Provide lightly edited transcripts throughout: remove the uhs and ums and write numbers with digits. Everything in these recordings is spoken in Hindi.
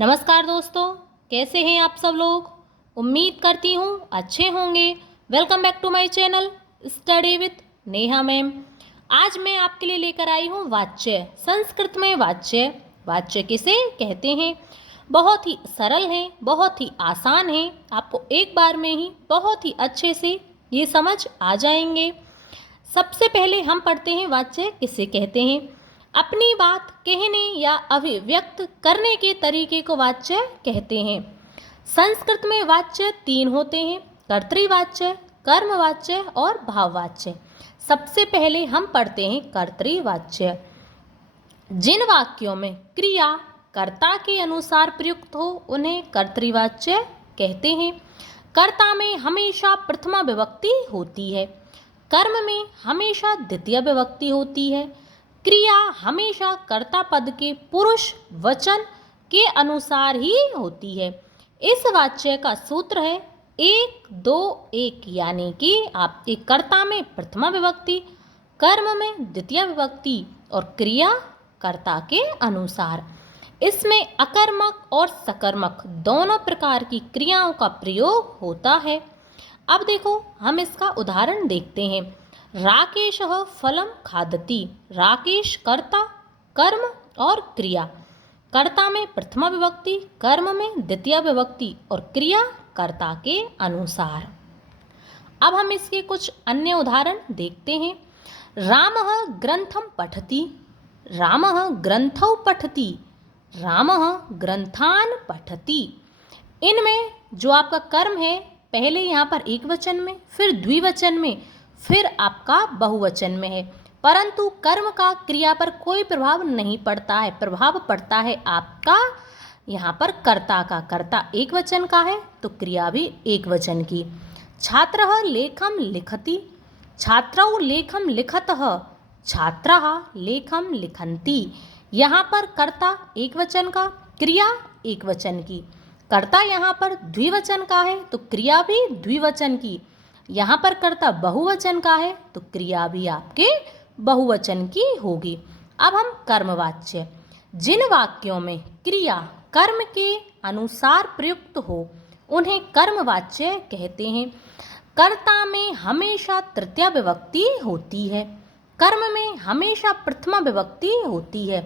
नमस्कार दोस्तों, कैसे हैं आप सब लोग। उम्मीद करती हूँ अच्छे होंगे। Welcome back to my channel study with Neha ma'am. आज मैं आपके लिए लेकर आई हूँ वाच्य। संस्कृत में वाच्य वाच्य किसे कहते हैं। बहुत ही सरल है, बहुत ही आसान है। आपको एक बार में ही बहुत ही अच्छे से ये समझ आ जाएंगे। सबसे पहले हम पढ़ते हैं वाच्य किसे कहते हैं। अपनी बात कहने या अभिव्यक्त करने के तरीके को वाच्य कहते हैं। संस्कृत में वाच्य तीन होते हैं: कर्तृवाच्य, कर्मवाच्य और भाववाच्य। सबसे पहले हम पढ़ते हैं कर्तृवाच्य। जिन वाक्यों में क्रिया कर्ता के अनुसार प्रयुक्त हो उन्हें कर्तृवाच्य कहते हैं। कर्ता में हमेशा प्रथमा विभक्ति होती है, कर्म में हमेशा द्वितीय विभक्ति होती है, क्रिया हमेशा कर्ता पद के पुरुष वचन के अनुसार ही होती है। इस वाच्य का सूत्र है 1-2-1, यानी कि आपके कर्ता में प्रथमा विभक्ति, कर्म में द्वितीय विभक्ति और क्रिया कर्ता के अनुसार। इसमें अकर्मक और सकर्मक दोनों प्रकार की क्रियाओं का प्रयोग होता है। अब देखो, हम इसका उदाहरण देखते हैं। राकेशः फलं खादति। राकेश कर्ता, कर्म और क्रिया। कर्ता में प्रथमा विभक्ति, कर्म में द्वितीय विभक्ति और क्रिया कर्ता के अनुसार। अब हम इसके कुछ अन्य उदाहरण देखते हैं। रामः ग्रंथं पठति। रामः ग्रंथौ पठति। रामः ग्रंथान पठति। इनमें जो आपका कर्म है, पहले यहाँ पर एक वचन में, फिर द्विवचन में, फिर आपका बहुवचन में है, परंतु कर्म का क्रिया पर कोई प्रभाव नहीं पड़ता है। प्रभाव पड़ता है आपका यहाँ पर कर्ता का। कर्ता एक वचन का है तो क्रिया भी एक वचन की। छात्रः लेखं लिखति। छात्रौ लेखं लिखतः। छात्राः लेखं लिखन्ति। यहाँ पर कर्ता एक वचन का, क्रिया एक वचन की। कर्ता यहाँ पर द्विवचन का है तो क्रिया भी द्विवचन की। यहाँ पर कर्ता बहुवचन का है तो क्रिया भी आपके बहुवचन की होगी। अब हम कर्मवाच्य। जिन वाक्यों में क्रिया कर्म के अनुसार प्रयुक्त हो उन्हें कर्मवाच्य कहते हैं। कर्ता में हमेशा तृतीया विभक्ति होती है, कर्म में हमेशा प्रथमा विभक्ति होती है,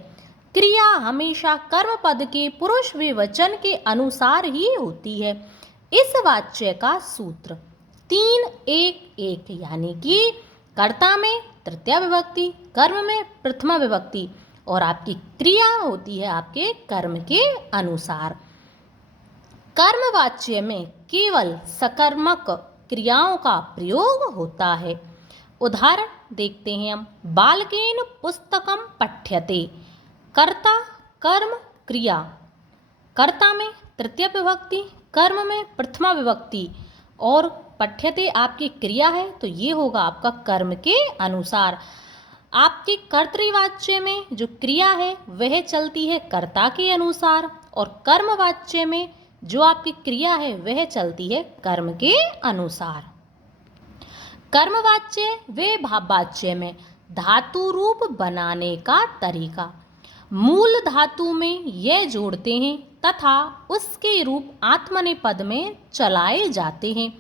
क्रिया हमेशा कर्म पद के पुरुष विवचन के अनुसार ही होती है। इस वाच्य का सूत्र 3-1-1, यानी कि कर्ता में तृतीया विभक्ति, कर्म में प्रथमा विभक्ति और आपकी क्रिया होती है आपके कर्म के अनुसार। कर्मवाच्य में केवल सकर्मक क्रियाओं का प्रयोग होता है। उदाहरण देखते हैं हम। बालकेन पुस्तकम पठ्यते। कर्ता, कर्म, क्रिया। कर्ता में तृतीय विभक्ति, कर्म में प्रथमा विभक्ति और पठ्यते आपकी क्रिया है तो ये होगा आपका कर्म के अनुसार। आपके कर्तृवाच्य में जो क्रिया है वह चलती है कर्ता के अनुसार और कर्मवाच्य में जो आपकी क्रिया है वह चलती है कर्म के अनुसार। कर्मवाच्य व भाववाच्य में धातु रूप बनाने का तरीका। मूल धातु में यह जोड़ते हैं तथा उसके रूप आत्मनेपद में चलाए जाते हैं।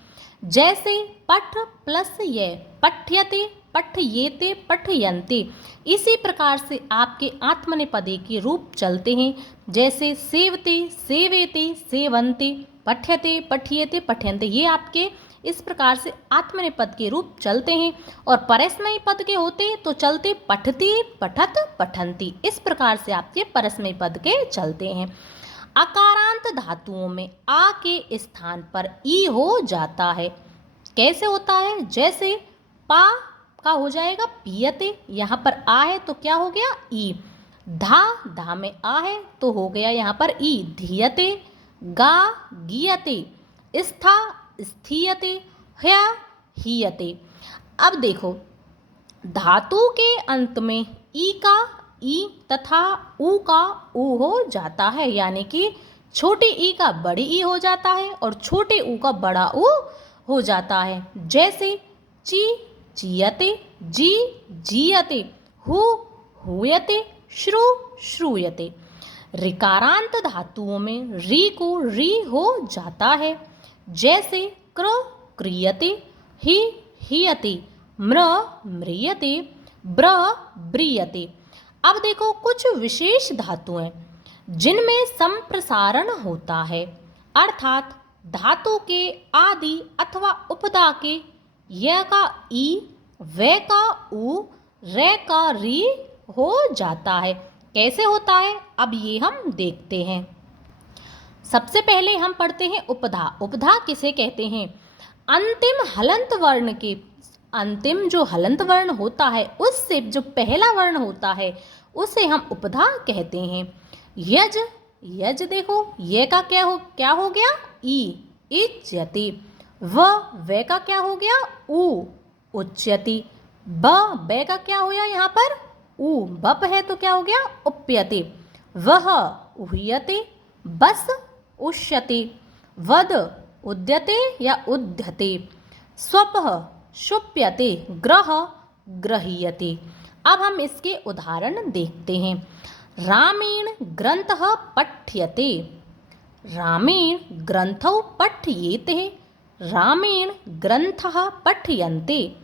जैसे पठ प्लस ये, पठ्यते, पठयेते, पठयन्ते। इसी प्रकार से आपके आत्मनेपदे के रूप चलते हैं। जैसे सेवते, सेवेते, सेवन्ते, पठ्यते, पठियेते, पठयन्ते। ये आपके इस प्रकार से आत्मनेपद के रूप चलते हैं। और परस्मयी पद के होते तो चलते पठती, पठत, पठन्ति। इस प्रकार से आपके परस्मयी पद के चलते हैं। अकारांत धातुओं में आ के स्थान पर ई हो जाता है। कैसे होता है? जैसे पा का हो जाएगा पियते, यहाँ पर आ है तो क्या हो गया? ई। धा में आ है तो हो गया यहाँ पर ई, धीयते। गा गीयते। स्था स्थीयते। ह्या हीयते। अब देखो, धातु के अंत में ई का ई तथा ऊ का ऊ हो जाता है, यानी कि छोटे ई का बड़ी ई हो जाता है और छोटे ऊ का बड़ा ऊ हो जाता है। जैसे ची चीयते, जी जीयते, हु हुयते, श्रु श्रूयते। ऋकारांत धातुओं में री को री हो जाता है, जैसे क्र क्रियते, हि हियते, म्र म्रियते, ब्र ब्रियते। अब देखो कुछ विशेष धातुएं जिनमें संप्रसारण होता है, अर्थात धातु के आदि अथवा उपदा के य का ई, वे का उ, रे का री हो जाता है। कैसे होता है अब ये हम देखते हैं। सबसे पहले हम पढ़ते हैं उपधा। उपधा किसे कहते हैं? अंतिम हलंत वर्ण के, अंतिम जो हलंत वर्ण होता है उससे जो पहला वर्ण होता है उसे हम उपधा कहते हैं। यज, यज देखो ये का क्या हो गया? ई, इच्यति। वे का क्या हो गया? उ, उच्यति। बे का क्या हो गया यहाँ पर? उ, बप है तो क्या हो गया? उप्यते। वह उह्यते, बस उष्यते। वद उद्यते या उद्यते। स्वपः शुप्यते, ग्रह ग्रहीयते। अब हम इसके उदाहरण देखते हैं। रामेण ग्रंथः पठ्यते, रामेण ग्रंथौ पठ्येते, रामेण ग्रंथः पठ्यन्ते।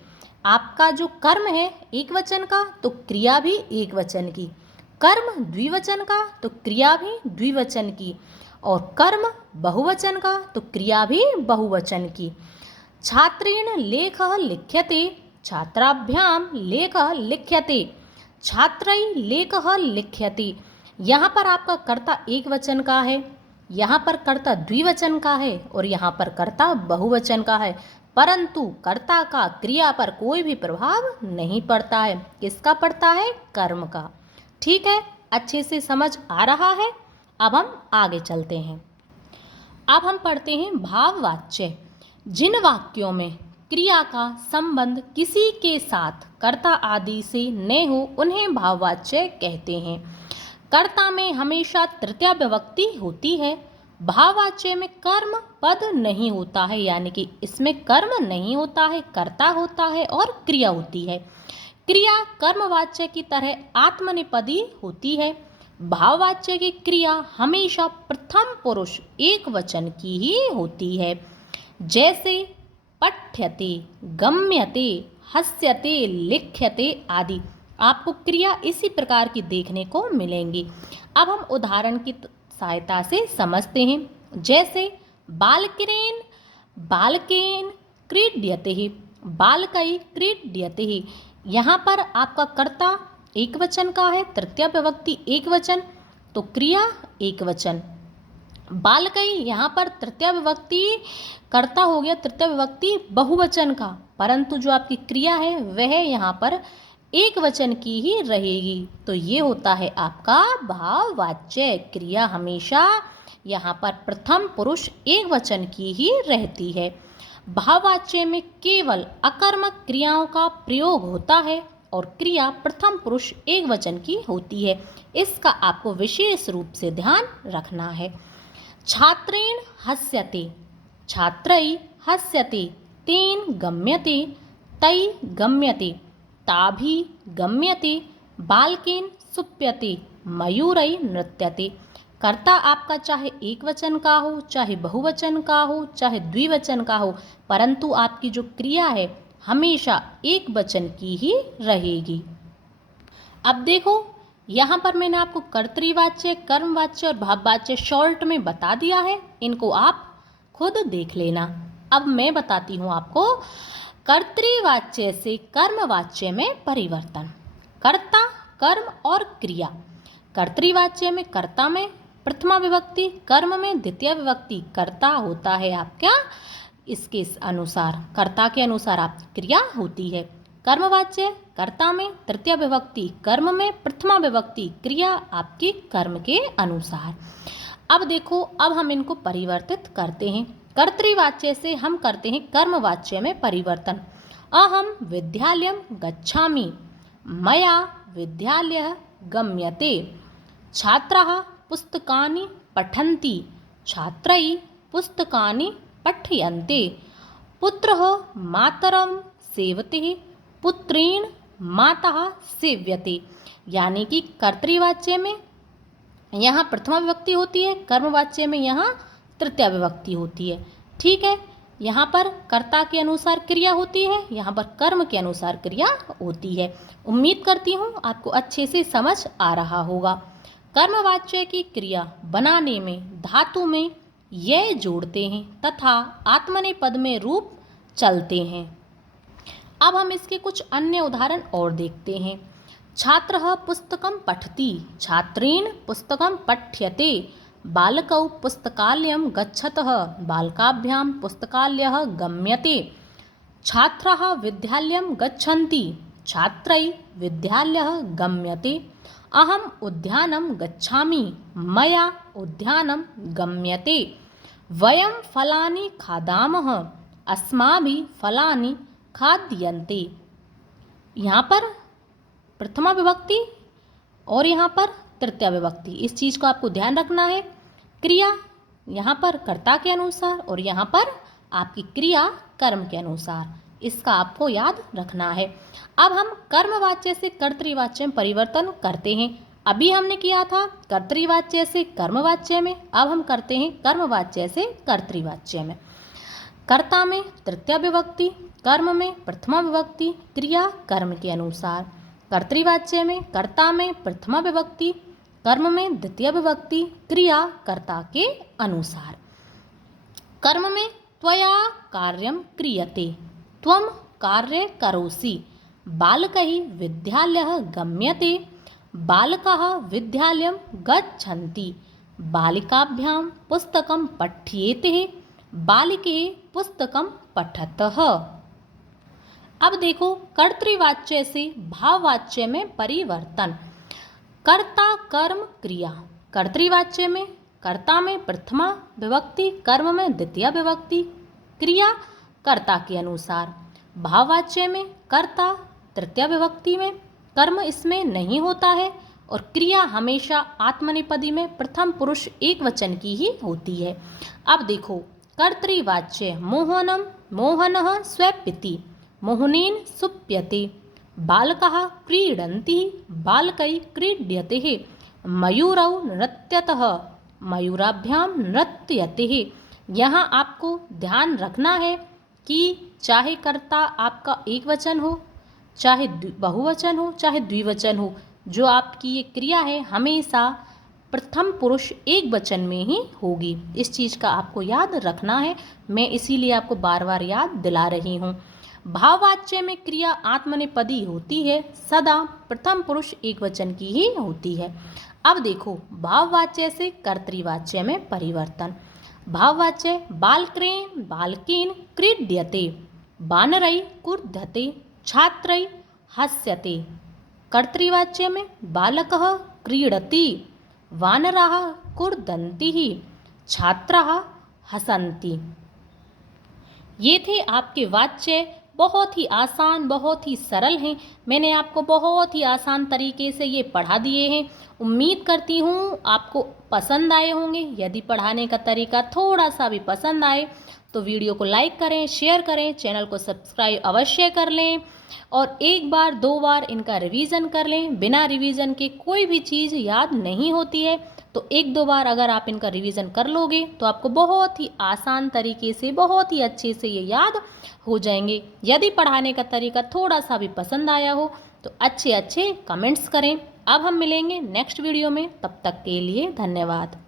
आपका जो कर्म है एक वचन का तो क्रिया भी एक वचन की, कर्म द्विवचन का तो क्रिया भी द्विवचन की, और कर्म बहुवचन का तो क्रिया भी बहुवचन की। छात्रेण लेखः लिख्यते, छात्राभ्याम लेखः लिख्यते, छात्रै लेखः लिख्यते। यहाँ पर आपका कर्ता एक वचन का है, यहाँ पर कर्ता द्विवचन का है और यहाँ पर कर्ता बहुवचन का है, परंतु कर्ता का क्रिया पर कोई भी प्रभाव नहीं पड़ता है। किसका पड़ता है? कर्म का। ठीक है, अच्छे से समझ आ रहा है। अब हम आगे चलते हैं। अब हम पढ़ते हैं भाववाच्य। जिन वाक्यों में क्रिया का संबंध किसी के साथ कर्ता आदि से न हो उन्हें भाववाच्य कहते हैं। कर्ता में हमेशा तृतीया विभक्ति होती है। भाववाच्य में कर्म पद नहीं होता है, यानी कि इसमें कर्म नहीं होता है, कर्ता होता है और क्रिया होती है। क्रिया कर्मवाच्य की तरह आत्मनेपदी होती है। भाववाच्य की क्रिया हमेशा प्रथम पुरुष एक वचन की ही होती है, जैसे पठ्यते, गम्यते, हस्यते, लिख्यते आदि। आपको क्रिया इसी प्रकार की देखने को मिलेंगी। अब हम उदाहरण की सहायता से समझते हैं। जैसे बालकेन बालकेन क्रीड्यते, बालकै क्रीड्यते। यहाँ पर आपका कर्ता एक वचन का है, तृतीया विभक्ति एक वचन, तो क्रिया एक वचन। बालकै यहाँ पर तृतीया विभक्ति कर्ता हो गया, तृतीया विभक्ति बहुवचन का, परंतु जो आपकी क्रिया है वह यहाँ पर एक वचन की ही रहेगी। तो ये होता है आपका भाववाच्य। क्रिया हमेशा यहाँ पर प्रथम पुरुष एक वचन की ही रहती है। भाववाच्य में केवल अकर्मक क्रियाओं का प्रयोग होता है और क्रिया प्रथम पुरुष एक वचन की होती है। इसका आपको विशेष रूप से ध्यान रखना है। छात्रेण हस्यते, छात्रै हस्यते, तेन गम्यते, तै गम्यते, ताभि गम्यते, बालकेन सुप्यते, मयूरै नृत्यते। कर्ता आपका चाहे एक वचन का हो, चाहे बहुवचन का हो, चाहे द्विवचन का हो, परंतु आपकी जो क्रिया है हमेशा एक वचन की ही रहेगी। अब देखो यहाँ पर मैंने आपको कर्तृवाच्य, कर्मवाच्य और भाववाच्य शॉर्ट में बता दिया है, इनको आप खुद देख लेना। अब मैं बताती हूँ आपको कर्तृवाच्य से कर्मवाच्य में परिवर्तन। कर्ता, कर्म और क्रिया। कर्तृवाच्य में कर्ता में प्रथमा विभक्ति, कर्म में द्वितीय विभक्ति, कर्ता होता है आपका, इसके अनुसार कर्ता के अनुसार आपकी क्रिया होती है। कर्मवाच्य कर्ता में तृतीय विभक्ति, कर्म में प्रथमा विभक्ति, क्रिया आपकी कर्म के अनुसार। अब देखो, अब हम इनको परिवर्तित करते हैं। कर्तृवाच्य से हम करते हैं कर्मवाच्य में परिवर्तन। अहम विद्यालयं गच्छामि, मया विद्यालयः गम्यते, छात्राः पुस्तकानि पठन्ति, छात्रै पुस्तकानि पठ्यन्ते, पुत्रः मातरं सेवते, पुत्रेण माता सेव्यते। यानी कि कर्तृवाच्य में यहाँ प्रथमा विभक्ति होती है, कर्मवाच्य में यहाँ तृतीया विभक्ति होती है। ठीक है, यहाँ पर कर्ता के अनुसार क्रिया होती है, यहाँ पर कर्म के अनुसार क्रिया होती है। उम्मीद करती हूँ आपको अच्छे से समझ आ रहा होगा। कर्मवाच्य की क्रिया बनाने में धातु में ये जोड़ते हैं तथा आत्मनेपद में रूप चलते हैं। अब हम इसके कुछ अन्य उदाहरण और देखते हैं। छात्रः पुस्तकं पठति, छात्रेण पुस्तकं पठ्यते, बालकौ पुस्तकालयं गच्छतः, बालकाभ्यां पुस्तकालयः गम्यते, छात्राः विद्यालयं गच्छन्ति, छात्रै विद्यालयः गम्यते, अहम् उद्यानं गच्छामि, मया उद्यानं गम्यते, वयं फलानि खादामः, अस्माभिः फलानि खाद्यन्ते। यहाँ पर प्रथमा विभक्ति और यहाँ पर तृतीया विभक्ति, इस चीज़ को आपको ध्यान रखना है। क्रिया यहाँ पर कर्ता के अनुसार और यहाँ पर आपकी क्रिया कर्म के अनुसार, इसका आपको याद रखना है। अब हम कर्मवाच्य से कर्तृवाच्य में परिवर्तन करते हैं। अभी हमने किया था कर्तृवाच्य से कर्मवाच्य में, अब हम करते हैं कर्मवाच्य से कर्तृवाच्य में। कर्ता में तृतीया विभक्ति, कर्म में प्रथमा विभक्ति, क्रिया कर्म के अनुसार। कर्तृवाच्य में कर्ता में प्रथमा विभक्ति, कर्म में द्वितीय विभक्ति, क्रिया कर्ता के अनुसार। कर्म में त्वया कार्यं क्रियते, त्वं कार्य करोसि, बालकैः विद्यालयः गम्यते, बालकाः विद्यालयं गच्छन्ति, बालिकाभ्यां पुस्तकं पठ्येते, बालिके पुस्तकं पठतः। अब देखो कर्तृवाच्य से भाववाच्य में परिवर्तन। कर्ता कर्म क्रिया, कर्तृवाच्य में कर्ता में प्रथमा विभक्ति, कर्म में द्वितीय विभक्ति, क्रिया कर्ता के अनुसार। भाववाच्य में कर्ता तृतीय विभक्ति में, कर्म इसमें नहीं होता है और क्रिया हमेशा आत्मनेपदी में प्रथम पुरुष एक वचन की ही होती है। अब देखो कर्तृवाच्य मोहनम मोहनः स्वपिति, मोहनेन सुप्यते, बालकाः क्रीडन्ति, बालकै क्रीड्यते, मयूरौ नृत्यतः, मयूराभ्यां नृत्यते। यहाँ आपको ध्यान रखना है कि चाहे कर्ता आपका एक वचन हो, चाहे बहुवचन हो, चाहे द्विवचन हो, जो आपकी ये क्रिया है हमेशा प्रथम पुरुष एक वचन में ही होगी। इस चीज़ का आपको याद रखना है, मैं इसीलिए आपको बार बार याद दिला रही हूँ। भाववाच्य में क्रिया आत्मनेपदी होती है, सदा प्रथम पुरुष एक वचन की ही होती है। अब देखो भाववाच्य से कर्तृवाच्य में परिवर्तन। भाववाच्य बालकेन बालकेन क्रीड्यते, वानरै क्रुध्यते, छात्रै हस्यते। कर्तृवाच्य में बालकः क्रीडति, वानराः क्रुदन्ति, छात्राः हसन्ति। ये थे आपके वाच्य, बहुत ही आसान, बहुत ही सरल हैं। मैंने आपको बहुत ही आसान तरीके से ये पढ़ा दिए हैं। उम्मीद करती हूँ आपको पसंद आए होंगे। यदि पढ़ाने का तरीका थोड़ा सा भी पसंद आए तो वीडियो को लाइक करें, शेयर करें, चैनल को सब्सक्राइब अवश्य कर लें और एक बार दो बार इनका रिवीजन कर लें। बिना रिवीजन के कोई भी चीज़ याद नहीं होती है, तो एक दो बार अगर आप इनका रिवीजन कर लोगे तो आपको बहुत ही आसान तरीके से, बहुत ही अच्छे से ये याद हो जाएंगे। यदि पढ़ाने का तरीका थोड़ा सा भी पसंद आया हो तो अच्छे अच्छे कमेंट्स करें। अब हम मिलेंगे नेक्स्ट वीडियो में, तब तक के लिए धन्यवाद।